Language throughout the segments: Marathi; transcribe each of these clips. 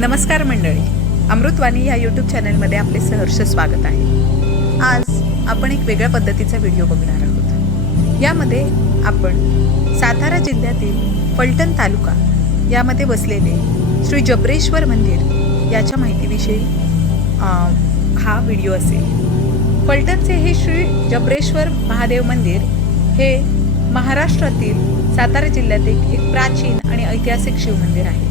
नमस्कार मंडळी, अमृतवाणी या यूट्यूब चॅनलमध्ये आपले सहर्ष स्वागत आहे। आज आपण एक वेगळ्या पद्धतीचा व्हिडिओ बघणार आहोत। यामध्ये आपण सातारा जिल्ह्यातील फलटण तालुका यामध्ये वसलेले श्री जबरेश्वर मंदिर याच्या माहितीविषयी हा व्हिडिओ असेल। फलटणचे हे श्री जबरेश्वर महादेव मंदिर हे महाराष्ट्रातील सातारा जिल्ह्यातील एक प्राचीन आणि ऐतिहासिक शिव मंदिर आहे।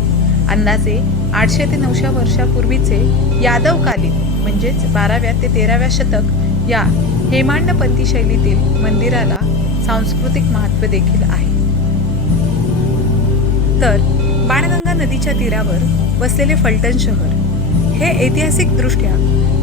अंदाजे 800 ते 900 वर्षापूर्वीचे यादवकालीन म्हणजेच 12व्या ते 13व्या शतक या हेमांडपंथी शैलीतील मंदिराला सांस्कृतिक महत्त्व देखील आहे। तर बाणगंगा नदीच्या तीरावर वसलेले फलटण शहर हे ऐतिहासिकदृष्ट्या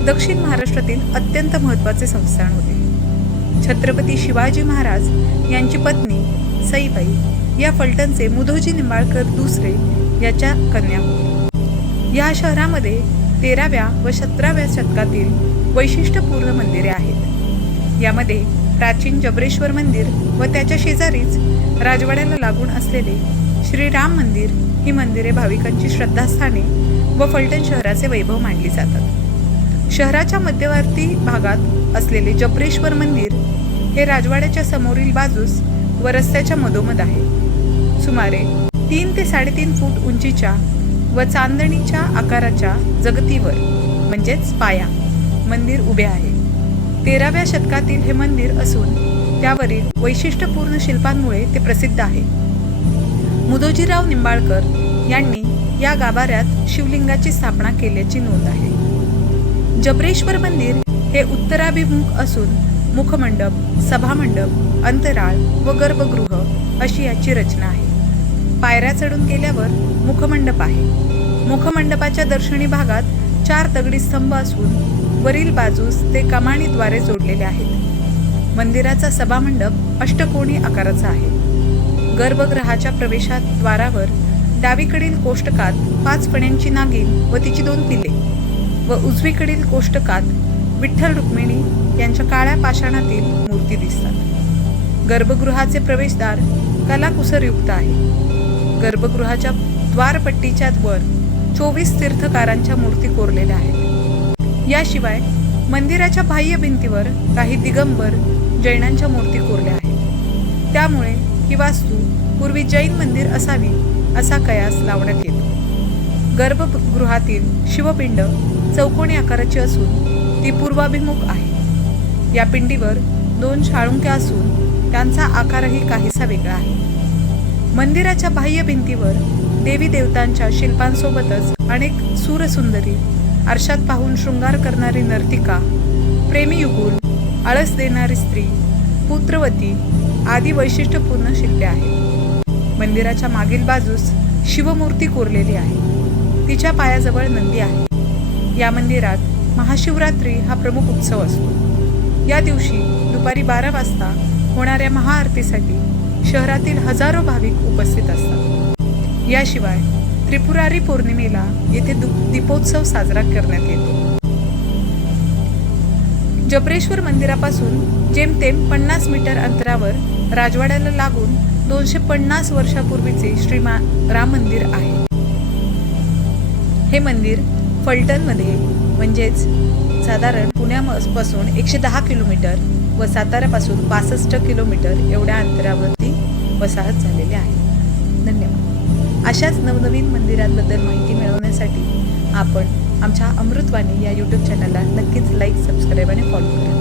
दक्षिण महाराष्ट्रातील अत्यंत महत्त्वाचे संस्थान होते। छत्रपती शिवाजी महाराज यांची पत्नी सईबाई या फलटणचे मुधोजी निंबाळकर दुसरे याच्या कन्या होती। या शहरामध्ये 13व्या व 17व्या शतकातील वैशिष्ट्यपूर्ण मंदिरे आहेत। यामध्ये प्राचीन जबरेश्वर मंदिर व त्याच्या शेजारीच राजवाड्याला लागून असलेले श्रीराम मंदिर ही मंदिरे भाविकांची श्रद्धास्थाने व फलटण शहराचे वैभव मानली जातात। शहराच्या मध्यवर्ती भागात असलेले जबरेश्वर मंदिर हे राजवाड्याच्या समोरील बाजूस व रस्त्याच्या मधोमध आहे। सुमारे 3 ते 3.5 फूट उंचीच्या व चांदणीच्या आकाराच्या जगतीवर म्हणजेच पाया मंदिर उभे आहे। 13व्या शतकातील हे मंदिर असून त्यावरील वैशिष्ट्यपूर्ण शिल्पांमुळे ते प्रसिद्ध आहे। मुधोजीराव निंबाळकर यांनी या गाभाऱ्यात शिवलिंगाची स्थापना केल्याची नोंद आहे। जबरेश्वर मंदिर हे उत्तराभिमुख असून मुखमंडप, सभामंडप, अंतराळ व गर्भगृह अशी याची रचना आहे। पायऱ्या चढून गेल्यावर मुखमंडप आहे। मुखमंडपाच्या दर्शनी भागात 4 दगडी स्तंभ असून वरील बाजूस ते कमानीद्वारे जोडलेले आहेत। मंदिराचा सभामंडप अष्टकोनी आकाराचा आहे। गर्भगृहाच्या प्रवेशद्वारावर डावीकडील कोष्टकात 5 फण्यांची नागिन व तिची 2 पिले व उजवीकडील कोष्टकात विठ्ठल रुक्मिणी यांच्या काळ्या पाषाणातील मूर्ती दिसतात। गर्भगृहाचे प्रवेशद्वार कलाकुसरयुक्त आहे। गर्भगृहाच्या द्वारपट्टीच्या वर 24 तीर्थकारांच्या मूर्ती कोरलेल्या आहेत। याशिवाय मंदिराच्या बाह्य भिंतीवर काही दिगंबर जैनांच्या मूर्ती कोरल्या आहेत। त्यामुळे ही वास्तू पूर्वी जैन मंदिर असावी असा कयास लावण्यात येतो। गर्भगृहातील शिवपिंड चौकोनी आकाराची असून ती पूर्वाभिमुख आहे। या पिंडीवर 2 शाळुंक्या असून त्यांचा आकारही काहीसा वेगळा आहे। मंदिराच्या बाह्य भिंतीवर देवी देवतांच्या शिल्पांसोबतच अनेक सूरसुंदरी, आरशात पाहून शृंगार करणारी नर्तिका, प्रेमी युगुल, आळस देणारी स्त्री, पुत्रवती आदी वैशिष्ट्यपूर्ण शिल्पे आहेत। मंदिराच्या मागील बाजूस शिवमूर्ती कोरलेली आहे। तिच्या पायाजवळ नंदी आहे। या मंदिरात महाशिवरात्री हा प्रमुख उत्सव असतो। या दिवशी दुपारी 12 वाजता होणाऱ्या महाआरतीसाठी शहरातील हजारो भाविक उपस्थित असतात। याशिवाय त्रिपुरारी पौर्णिमेला येथे दीपोत्सव साजरा करण्यात येतो। जबरेश्वर मंदिरापासून जेमतेम 50 मीटर अंतरावर राजवाड्याला लागून 250 वर्षापूर्वीचे श्री राम मंदिर आहे। हे मंदिर फलटणमध्ये म्हणजेच साधारण पुण्यापासून 110 किलोमीटर व साताऱ्यापासून 65 किलोमीटर एवढ्या अंतरावरती वसाहत झालेले आहे। धन्यवाद। अशाच नवनवीन मंदिरांबद्दल माहिती मिळवण्यासाठी आपण आमच्या अमृतवाणी या यूट्यूब चॅनलला नक्कीच लाईक, सबस्क्राईब आणि फॉलो करा।